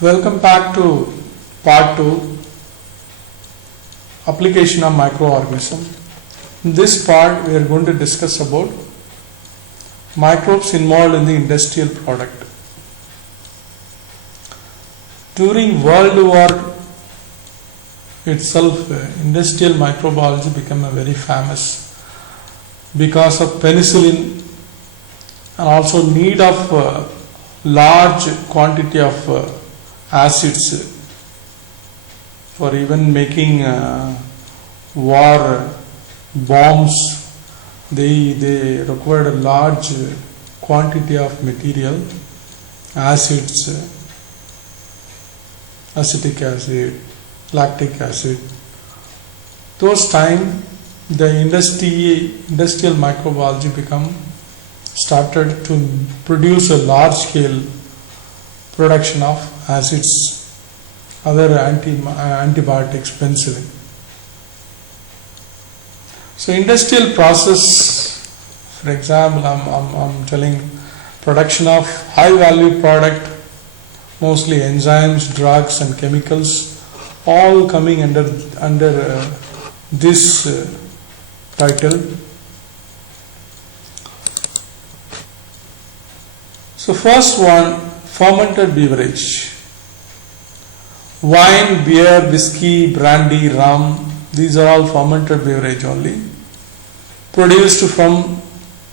Welcome back to part 2, application of microorganism. In this part we are going to discuss about microbes involved in the industrial product. During World War itself, industrial microbiology became very famous because of penicillin and also need of large quantity of acids for even making war bombs. They required a large quantity of material, acids, acetic acid, lactic acid. Those time the industrial microbiology started to produce a large scale production of acids, other antibiotics, penicillin. So industrial process, for example, I'm telling production of high value product, mostly enzymes, drugs and chemicals, all coming under this title. So first one, fermented beverage. Wine, beer, whiskey, brandy, rum, these are all fermented beverage only. Produced from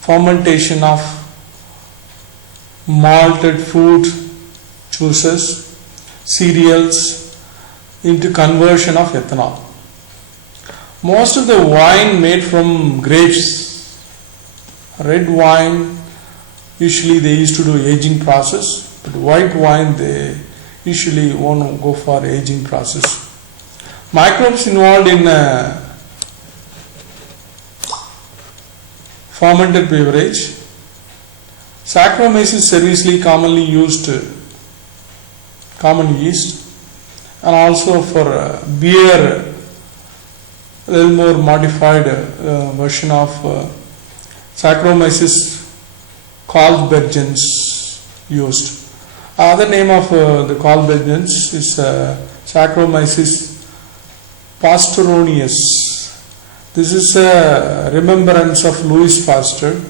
fermentation of malted food, juices, cereals into conversion of ethanol. Most of the wine made from grapes, red wine, usually they used to do aging process, but white wine they usually won't go for aging process. Microbes involved in fermented beverage. Saccharomyces cerevisiae commonly used common yeast, and also for beer a little more modified version of Saccharomyces colbergens used. Other name of the colbergens is Saccharomyces pastoronius. This is a remembrance of Louis Pasteur,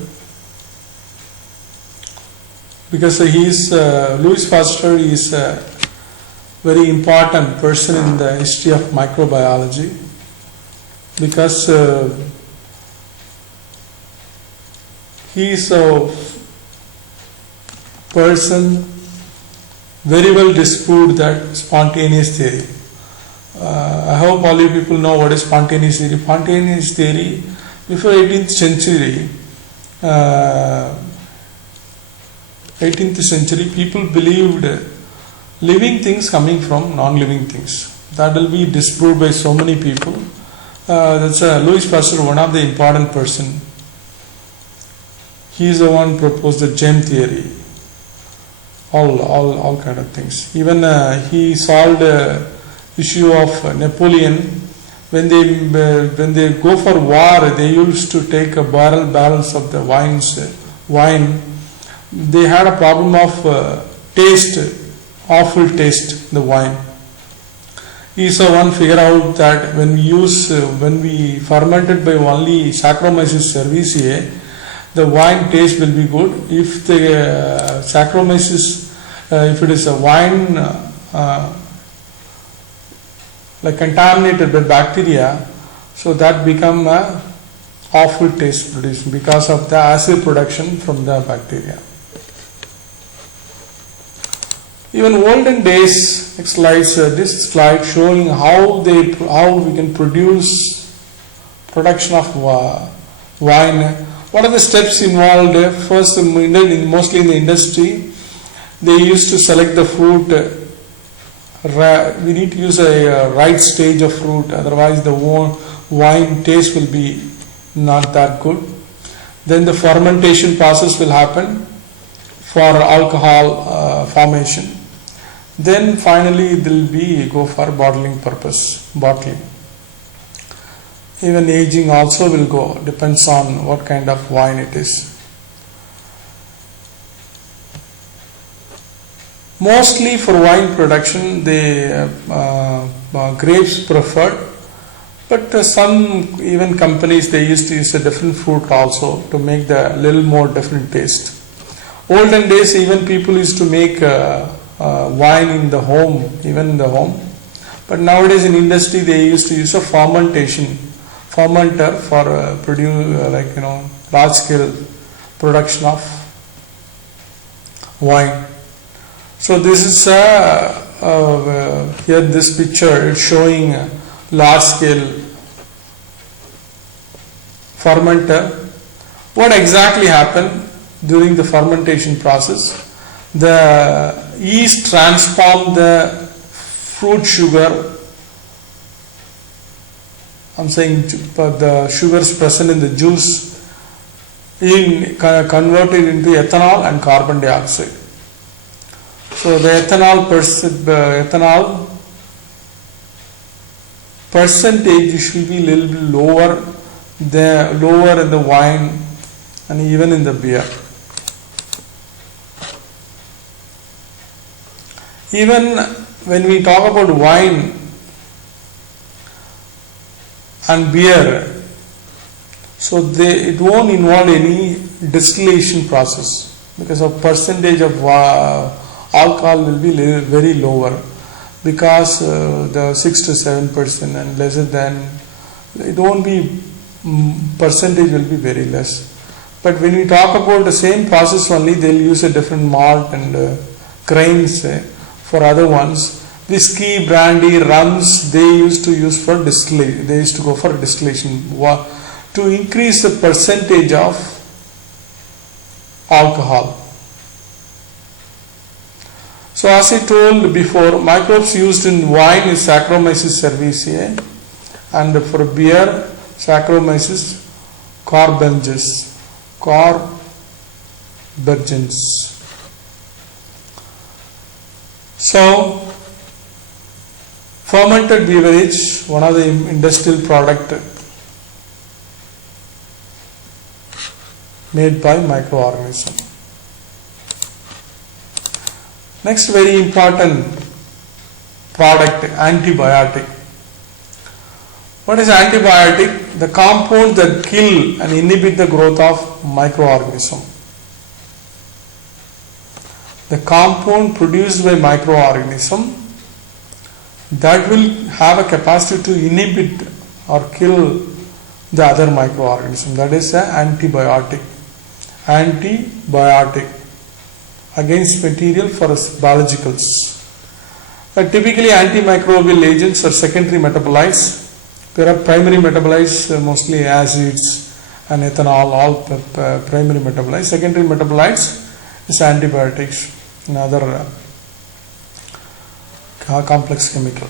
because Louis Pasteur is a very important person in the history of microbiology, because he is a person very well disproved that spontaneous theory. I hope all you people know what is spontaneous theory. Spontaneous theory, before 18th century, people believed living things coming from non-living things. That will be disproved by so many people. That's Louis Pasteur, one of the important person. He is the one proposed the germ theory. All kind of things. Even he solved issue of Napoleon. When they go for war, they used to take barrels of the wine. They had a problem of taste, awful taste, the wine. He is the one figure out that when we fermented by only Saccharomyces cerevisiae, the wine taste will be good. If the Saccharomyces, if it is a wine like contaminated by bacteria, so that become a awful taste produced because of the acid production from the bacteria. Even olden days, this slide showing how we can produce production of wine. What are the steps involved? First, mostly in the industry, they used to select the fruit. We need to use a right stage of fruit, otherwise the wine taste will be not that good. Then the fermentation process will happen for alcohol formation. Then finally it will go for bottling purpose, bottling. Even aging also will go, depends on what kind of wine it is. Mostly for wine production, grapes preferred, but some even companies they used to use a different fruit also to make the little more different taste. Olden days, even people used to make wine in the home, even in the home. But nowadays in industry they used to use a fermenter for large scale production of wine. So this is here this picture is showing large scale fermenter. What exactly happened during the fermentation process? The yeast transformed the fruit sugar, I'm saying the sugars present in the juice, converted into ethanol and carbon dioxide. So the ethanol percentage should be a little bit lower in the wine and even in the beer. Even when we talk about wine and beer, so it won't involve any distillation process because of percentage of alcohol will be very lower, because the 6 to 7% and lesser than, it won't be, percentage will be very less. But when we talk about the same process only, they'll use a different malt and grains for other ones. Whiskey, brandy, rums, they used to use for distillation. They used to go for distillation to increase the percentage of alcohol. So as I told before, microbes used in wine is Saccharomyces cerevisiae, and for beer, Saccharomyces corbengens. So fermented beverage, one of the industrial product made by microorganism. Next very important product, antibiotic. What is antibiotic? The compound that kill and inhibit the growth of microorganism. The compound produced by microorganism that will have a capacity to inhibit or kill the other microorganism. That is an antibiotic. Antibiotic against material for biologicals. Typically antimicrobial agents are secondary metabolites. There are primary metabolites, mostly acids and ethanol, all primary metabolites. Secondary metabolites is antibiotics and other complex chemical.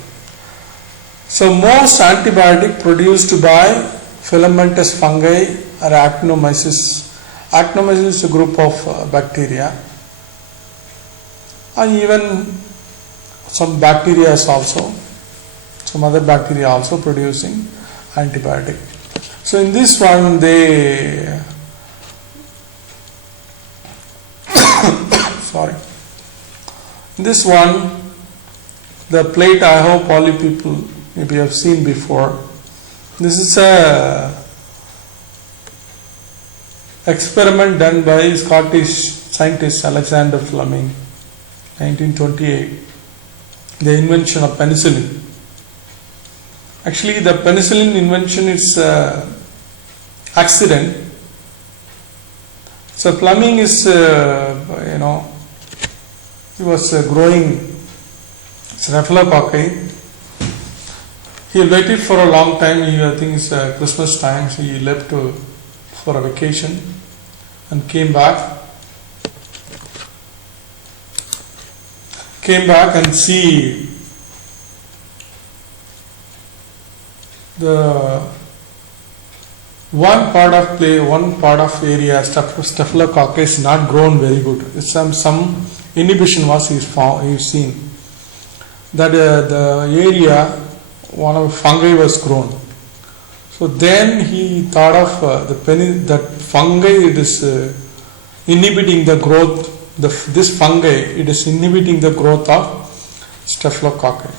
So most antibiotic produced by filamentous fungi are Actinomyces. Actinomyces is a group of bacteria, and even some bacteria also, some other bacteria also producing antibiotic. So in this one they sorry, in this one the plate, I hope all you people maybe have seen before. This is a experiment done by Scottish scientist Alexander Fleming, 1928. The invention of penicillin. Actually, the penicillin invention is accident. So Fleming is, he was growing Staphylococci. He waited for a long time. I think it's Christmas time. So he left for a vacation and came back. And see the one part of area Staphylococcus is not grown very good. Some inhibition was seen that the area one of fungi was grown. So then he thought of that fungi is inhibiting the growth this fungi, it is inhibiting the growth of staphylococci.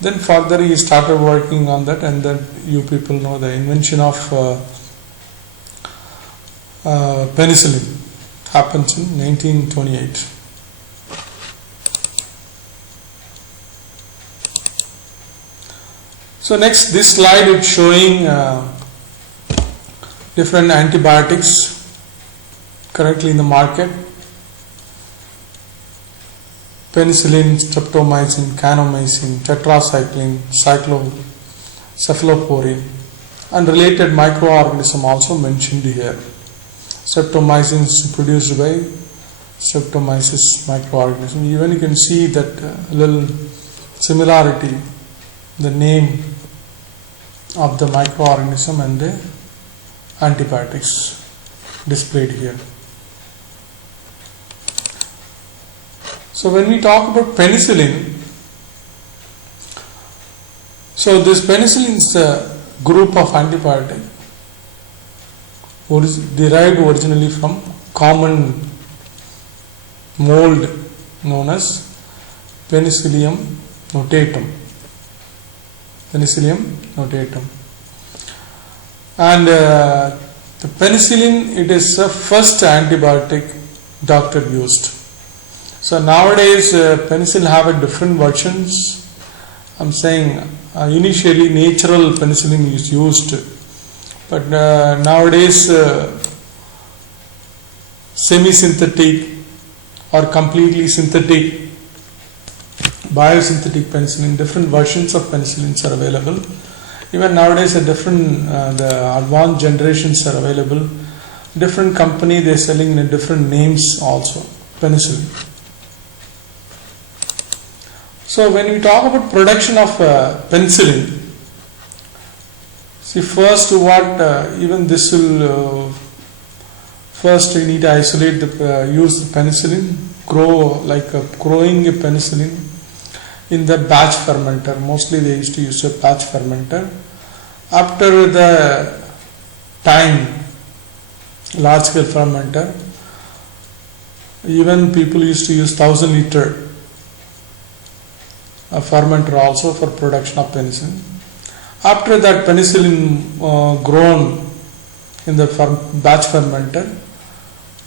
Then further he started working on that, and then you people know the invention of penicillin happens in 1928. So next, this slide is showing different antibiotics currently in the market. Penicillin, streptomycin, kanamycin, tetracycline, cephalosporin, and related microorganism also mentioned here. Streptomycin is produced by Streptomyces microorganism. Even you can see that little similarity, the name of the microorganism and the antibiotics displayed here. So when we talk about penicillin, so this penicillin is a group of antibiotic derived originally from common mold known as Penicillium notatum. Penicillium notatum. And the penicillin, it is the first antibiotic doctor used. So nowadays penicillin have a different versions. I'm saying initially natural penicillin is used, but nowadays semi-synthetic or completely synthetic, biosynthetic penicillin, different versions of penicillins are available. Even nowadays the advanced generations are available. Different company, they are selling in different names also, penicillin. So when we talk about production of penicillin, see first even this will first we need to isolate use the penicillin, growing a penicillin in the batch fermenter. Mostly they used to use a batch fermenter. After the time, large scale fermenter, even people used to use 1,000 liter fermenter also for production of penicillin. After that penicillin grown in the batch fermenter,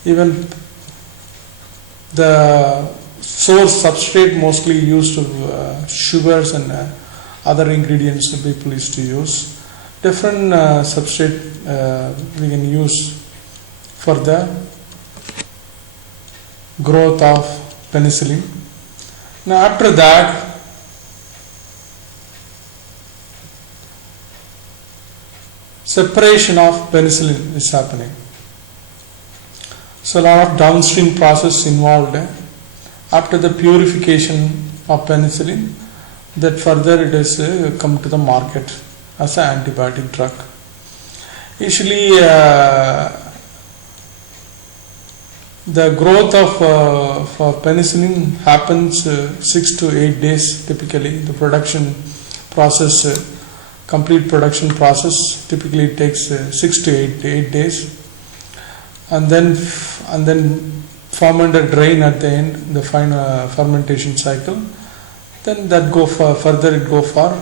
even the source substrate mostly used sugars and other ingredients people used to use. Different substrate we can use for the growth of penicillin. Now after that, separation of penicillin is happening. So a lot of downstream process involved. After the purification of penicillin, that further it is come to the market as an antibiotic drug. Usually the growth of penicillin happens 6 to 8 days typically. The production process, complete production process typically takes 6 to 8 days, and then ferment and drain at the end, the final fermentation cycle. Then that go for further, it go for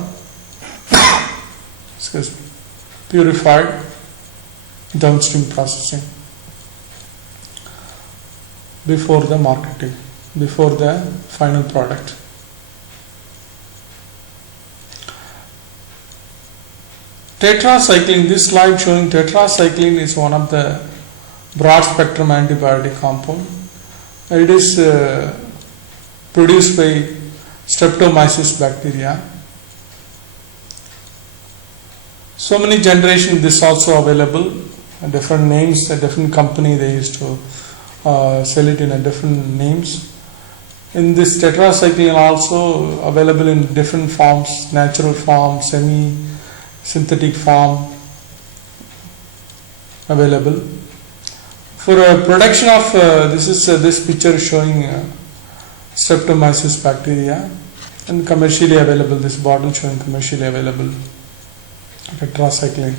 purified downstream processing before the marketing, before the final product. Tetracycline, this slide showing tetracycline is one of the broad spectrum antibiotic compound. It is produced by Streptomyces bacteria. So many generations this also available, different names, a different company they used to sell it in a different names. In this tetracycline also available in different forms, natural form, semi-synthetic form available. For production of this picture is showing Streptomyces bacteria, and commercially available, this bottle showing commercially available tetracycline.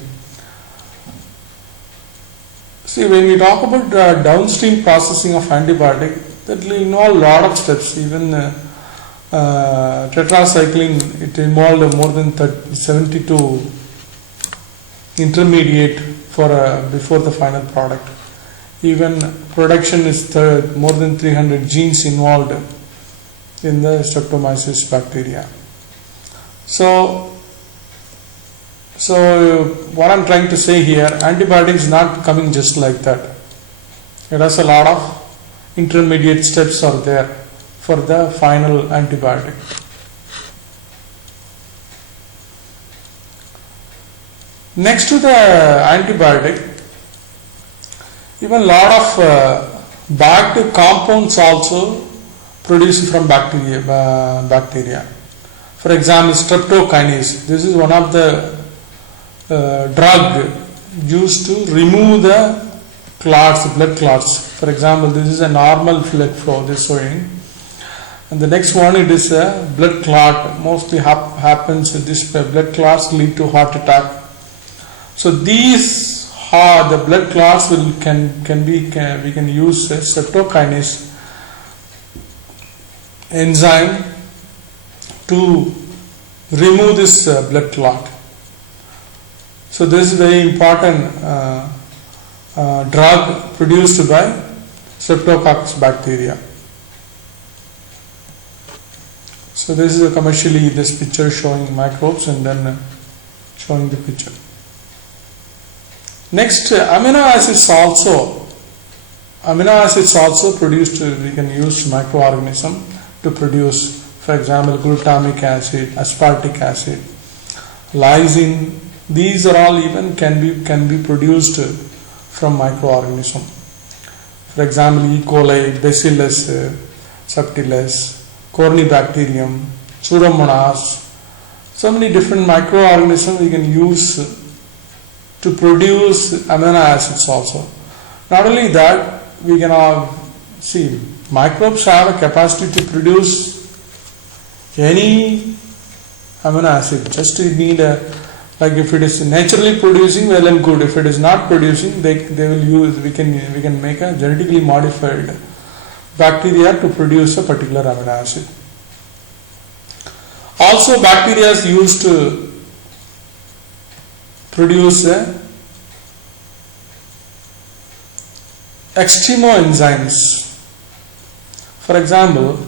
See, when we talk about downstream processing of antibiotic, That will involve a lot of steps. Even tetracycline, it involved more than 72 intermediate for before the final product. Even production is more than 300 genes involved in the Streptomyces bacteria. So what I'm trying to say here, antibiotic is not coming just like that. It has a lot of intermediate steps are there for the final antibiotic. Next to the antibiotic, even a lot of bioactive compounds also produced from bacteria. For example, streptokinase. This is one of the drug used to remove the clots, blood clots. For example, this is a normal blood flow, this showing. And the next one, it is a blood clot. Mostly happens, this blood clots lead to heart attack. So these the blood clots we can use streptokinase enzyme to remove this blood clot. So this is very important drug produced by Streptococcus bacteria. So this is commercially this picture showing microbes and then showing the picture. Next, amino acids also produced. We can use microorganism to produce, for example, glutamic acid, aspartic acid, lysine. These are all even can be produced from microorganism. For example, E. coli, Bacillus subtilis, Corynebacterium, Pseudomonas. So many different microorganisms we can use to produce amino acids also. Not only that, we can see microbes have a capacity to produce any amino acid. Just we need like if it is naturally producing, well and good. If it is not producing, they will use. We can make a genetically modified bacteria to produce a particular amino acid. Also, bacteria is used to produce extremo enzymes. For example,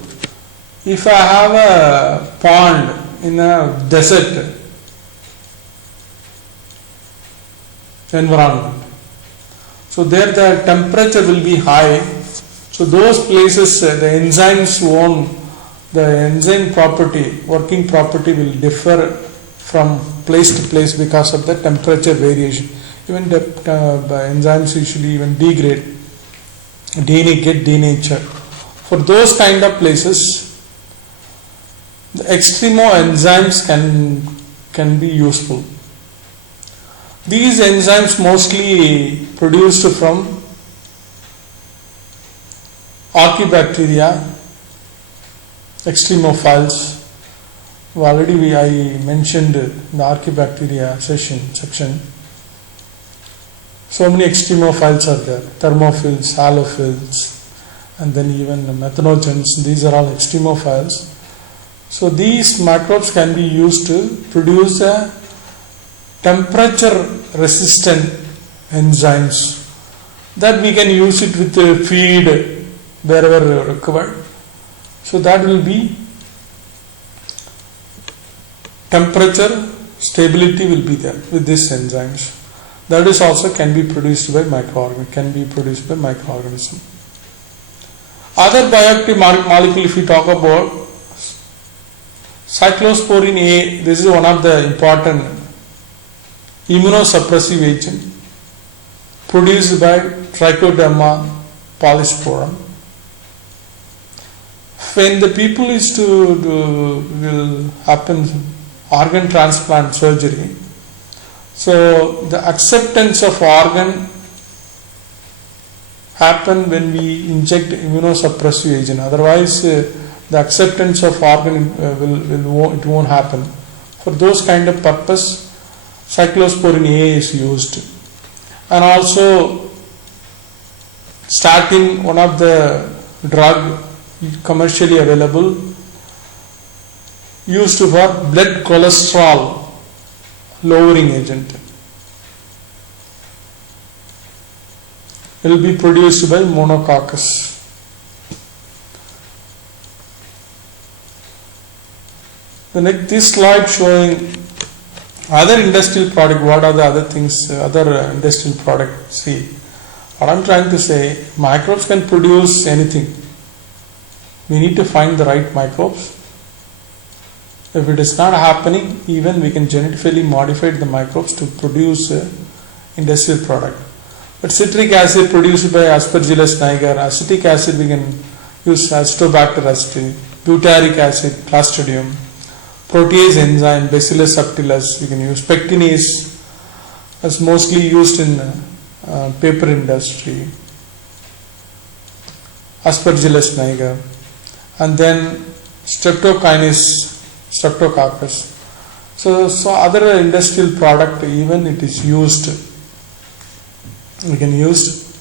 if I have a pond in a desert environment, so there the temperature will be high, so those places the enzymes the enzyme property, working property will differ from place to place because of the temperature variation. Even the enzymes usually even degrade, get denatured. For those kind of places, the extremo enzymes can be useful. These enzymes mostly produced from Archaebacteria, extremophiles. Already I mentioned the Archaebacteria section. So many extremophiles are there: thermophils, halophils, and then even methanogens. These are all extremophiles. So these microbes can be used to produce a temperature resistant enzymes that we can use it with the feed wherever required. So that will be temperature stability will be there with these enzymes. That is also can be produced by microorganism. Other bioactive molecule, if we talk about cyclosporine A, this is one of the important immunosuppressive agent produced by Trichoderma polysporum. When the people will happen organ transplant surgery, so the acceptance of organ happen when we inject immunosuppressive agent. Otherwise, the acceptance of organ it won't happen. For those kind of purpose, cyclosporine A is used, and also statin, one of the drug commercially available used for blood cholesterol lowering agent. It will be produced by monococcus. This slide showing other industrial product. What are the other things, other industrial product? See, what I'm trying to say, microbes can produce anything. We need to find the right microbes. If it is not happening, even we can genetically modify the microbes to produce industrial product. But citric acid produced by Aspergillus niger, acetic acid we can use Acetobacter aceti, butyric acid, Clostridium, protease enzyme, Bacillus subtilis we can use, pectinase is mostly used in paper industry, Aspergillus niger, and then streptokinase, Streptococcus. So other industrial product even it is used. We can use